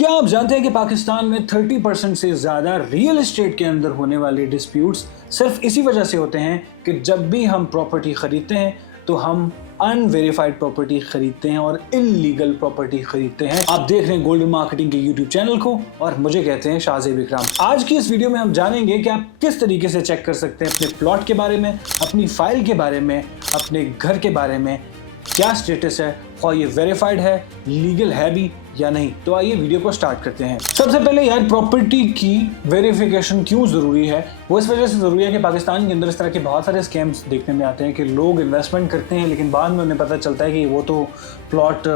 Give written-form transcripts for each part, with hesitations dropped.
क्या आप जानते हैं कि पाकिस्तान में 30% से ज़्यादा रियल एस्टेट के अंदर होने वाले डिस्प्यूट्स सिर्फ इसी वजह से होते हैं कि जब भी हम प्रॉपर्टी खरीदते हैं तो हम अनवेरिफाइड प्रॉपर्टी खरीदते हैं और इल्लीगल प्रॉपर्टी खरीदते हैं। आप देख रहे हैं गोल्डन मार्केटिंग के यूट्यूब चैनल को और मुझे कहते हैं शाहजेब इकराम। आज की इस वीडियो में हम जानेंगे कि आप किस तरीके से चेक कर सकते हैं अपने प्लॉट के बारे में, अपनी फाइल के बारे में, अपने घर के बारे में क्या स्टेटस है, और ये वेरीफाइड है, लीगल है भी या नहीं। तो आइए वीडियो को स्टार्ट करते हैं। सबसे पहले यार, प्रॉपर्टी की वेरिफिकेशन क्यों ज़रूरी है? वो इस वजह से ज़रूरी है कि पाकिस्तान के अंदर इस तरह के बहुत सारे स्कैम्स देखने में आते हैं कि लोग इन्वेस्टमेंट करते हैं लेकिन बाद में उन्हें पता चलता है कि वो तो प्लॉट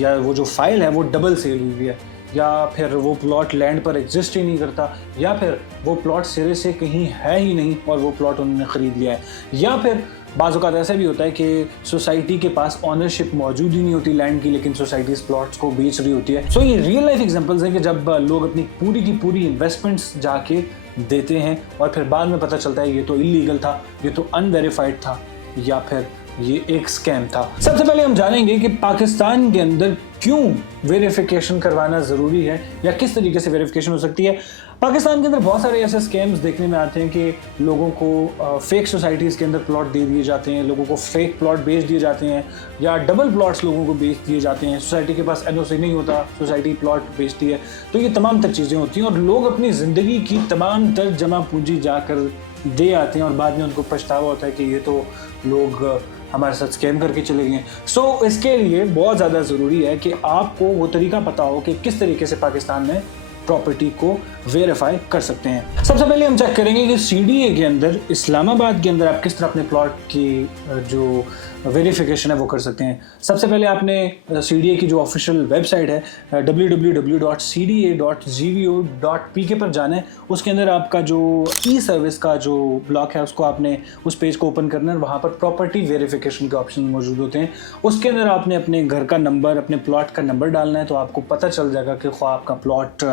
या वो जो फाइल है वो डबल सेल हुई है, या फिर वो प्लॉट लैंड पर एग्जिस्ट ही नहीं करता, या फिर वो प्लॉट सिरे से कहीं है ही नहीं और वो प्लॉट उन्होंने ख़रीद लिया है, या फिर बाज़ औक़ात ऐसा भी होता है कि सोसाइटी के पास ऑनरशिप मौजूद ही नहीं होती लैंड की, लेकिन सोसाइटी इस प्लॉट्स को बेच रही होती है। सो ये रियल लाइफ एग्जांपल्स हैं कि जब लोग अपनी पूरी की पूरी इन्वेस्टमेंट्स जाके देते हैं और फिर बाद में पता चलता है ये तो इलीगल था, ये तो अनवेरीफाइड था, या फिर ये एक स्कैम था। सबसे पहले हम जानेंगे कि पाकिस्तान के अंदर क्यों वेरिफिकेशन करवाना ज़रूरी है या किस तरीके से वेरिफिकेशन हो सकती है। पाकिस्तान के अंदर बहुत सारे ऐसे स्कैम्स देखने में आते हैं कि लोगों को फेक सोसाइटीज़ के अंदर प्लॉट दे दिए जाते हैं, लोगों को फेक प्लॉट बेच दिए जाते हैं, या डबल प्लॉट्स लोगों को बेच दिए जाते हैं। सोसाइटी के पास एनओसी नहीं होता, सोसाइटी प्लॉट बेचती है। तो ये तमाम तर चीज़ें होती हैं और लोग अपनी ज़िंदगी की तमाम तर जमा पूंजी जाकर दे आते हैं और बाद में उनको पछतावा होता है कि ये तो लोग हमारे साथ स्कैम करके चले गए। सो इसके लिए बहुत ज़्यादा ज़रूरी है कि आपको वो तरीका पता हो कि किस तरीके से पाकिस्तान में प्रॉपर्टी को वेरीफाई कर सकते हैं। सबसे पहले हम चेक करेंगे कि सीडीए के अंदर, इस्लामाबाद के अंदर आप किस तरह अपने प्लॉट की जो वेरिफिकेशन है वो कर सकते हैं। सबसे पहले आपने सीडीए की जो ऑफिशियल वेबसाइट है www.cda.gvo.pk पर जाना है। उसके अंदर आपका जो ई सर्विस का जो ब्लॉक है उसको आपने उस पेज को ओपन करना है। वहाँ पर प्रॉपर्टी वेरिफिकेशन के ऑप्शन मौजूद होते हैं। उसके अंदर आपने अपने घर का नंबर, अपने प्लॉट का नंबर डालना है, तो आपको पता चल जाएगा कि ख्वाह आपका प्लॉट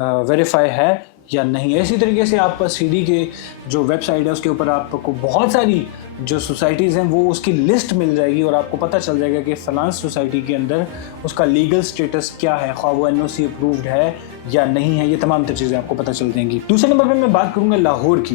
वेरीफाई है या नहीं है। इसी तरीके से आप सीडी के जो वेबसाइट है उसके ऊपर आपको बहुत सारी जो सोसाइटीज़ हैं वो उसकी लिस्ट मिल जाएगी और आपको पता चल जाएगा कि फ़लाँ सोसाइटी के अंदर उसका लीगल स्टेटस क्या है, ख्वाह वो एनओसी अप्रूव्ड है या नहीं है। ये तमाम तर चीज़ें आपको पता चल जाएंगी। दूसरे नंबर पर मैं बात करूँगा लाहौर की,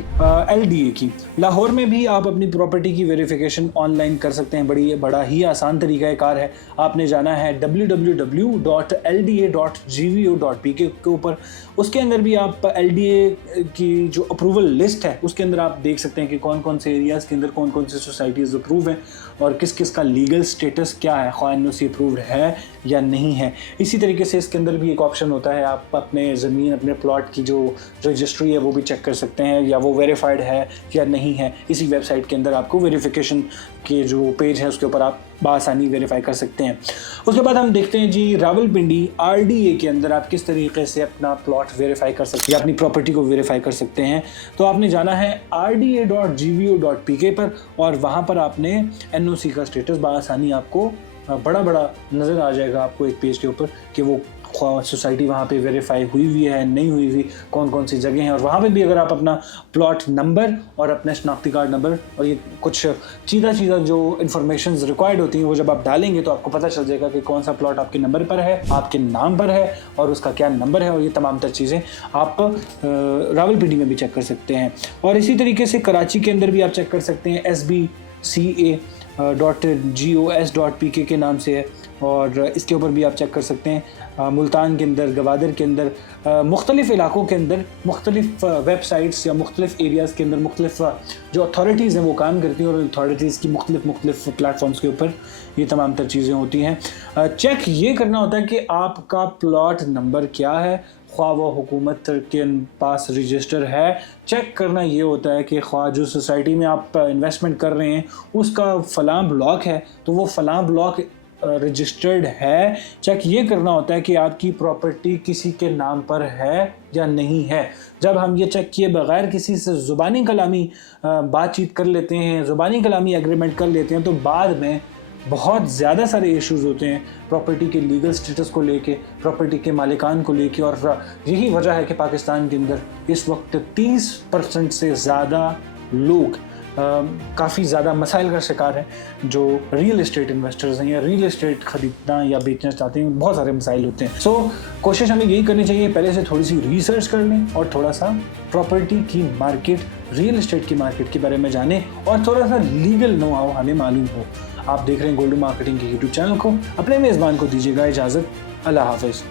एलडीए की। लाहौर में भी आप अपनी प्रॉपर्टी की वेरिफिकेशन ऑनलाइन कर सकते हैं। बड़ा ही आसान तरीका कार है। आपने जाना है www.lda.gvo.pk के ऊपर। उसके अंदर भी आप एलडीए की जो अप्रूवल लिस्ट है उसके अंदर आप देख सकते हैं कि कौन कौन से एरियाज़ के अंदर कौन कौन सी सोसाइटीज़ अप्रूव हैं और किस किस का लीगल स्टेटस क्या है, ख्वाह एनओसी अप्रूव्ड है या नहीं है। इसी तरीके से इसके अंदर भी एक ऑप्शन होता है, आप अपने ज़मीन, अपने प्लॉट की जो रजिस्ट्री है वो भी चेक कर सकते हैं या वो वेरीफाइड है या नहीं है। इसी वेबसाइट के अंदर आपको वेरिफिकेशन के जो पेज है उसके ऊपर आप बआसानी वेरीफाई कर सकते हैं। उसके बाद हम देखते हैं जी रावलपिंडी आरडीए के अंदर आप किस तरीके से अपना प्लॉट वेरीफाई कर सकते हैं, अपनी प्रॉपर्टी को वेरीफाई कर सकते हैं। तो आपने जाना है rda.gvo.pk पर और वहाँ पर आपने एनओसी का स्टेटस बआसानी आपको बड़ा नज़र आ जाएगा आपको एक पेज के ऊपर कि वो सोसाइटी वहाँ पे वेरीफाई हुई है, नहीं हुई, कौन कौन सी जगह हैं। और वहाँ पे भी अगर आप अपना प्लॉट नंबर और अपने शनाख्ती कार्ड नंबर और ये कुछ चीज़ा जो इन्फॉर्मेशन रिक्वायर्ड होती हैं वो जब आप डालेंगे तो आपको पता चल जाएगा कि कौन सा प्लॉट आपके नंबर पर है, आपके नाम पर है और उसका क्या नंबर है। और ये तमाम तर चीज़ें आप रावलपिंडी में भी चेक कर सकते हैं। और इसी तरीके से कराची के अंदर भी आप चेक कर सकते हैं, sbca.gos.pk के नाम से है और इसके ऊपर भी आप चेक कर सकते हैं। मुल्तान के अंदर, गवादर के अंदर, मुख्तलिफ़ इलाक़ों के अंदर, मुख्तलिफ़ वेबसाइट्स या मुख्तलिफ़ एरियाज़ के अंदर मुख्तलिफ़ जो अथॉरिटीज़ हैं वो काम करती हैं और अथॉरिटीज़ की मुख्तलिफ़ प्लेटफॉर्म्स के ऊपर ये तमाम तर चीज़ें होती हैं। चेक ये करना होता है कि आपका प्लॉट नंबर क्या है, ख्वाह वो हुकूमत के पास रजिस्टर है। चेक करना ये होता है कि ख्वाह जो सोसाइटी में आप इन्वेस्टमेंट कर रहे हैं उसका फ़लाँ ब्लॉक है तो वो फ़लाँ ब्लॉक रजिस्टर्ड है। चेक ये करना होता है कि आपकी प्रॉपर्टी किसी के नाम पर है या नहीं है। जब हम ये चेक किए बगैर किसी से ज़ुबानी कलामी बातचीत कर लेते हैं, ज़ुबानी कलामी एग्रीमेंट कर लेते हैं, तो बाद में बहुत ज़्यादा सारे इश्यूज़ होते हैं प्रॉपर्टी के लीगल स्टेटस को लेके, प्रॉपर्टी के मालिकान को लेके। और यही वजह है कि पाकिस्तान के अंदर इस वक्त 30% से ज़्यादा लोग काफ़ी ज़्यादा मसाइल का शिकार है। जो रियल एस्टेट इन्वेस्टर्स हैं या रियल एस्टेट खरीदना या बेचना चाहते हैं, बहुत सारे मसाइल होते हैं। सो कोशिश हमें यही करनी चाहिए, पहले से थोड़ी सी रिसर्च कर लें और थोड़ा सा प्रॉपर्टी की मार्केट, रियल एस्टेट की मार्केट के बारे में जानें और थोड़ा सा लीगल नो हाउ हमें मालूम हो। आप देख रहे हैं गोल्डू मार्केटिंग के यूट्यूब चैनल को। अपने मेज़बान को दीजिएगा इजाज़त। अल्लाह हाफिज़।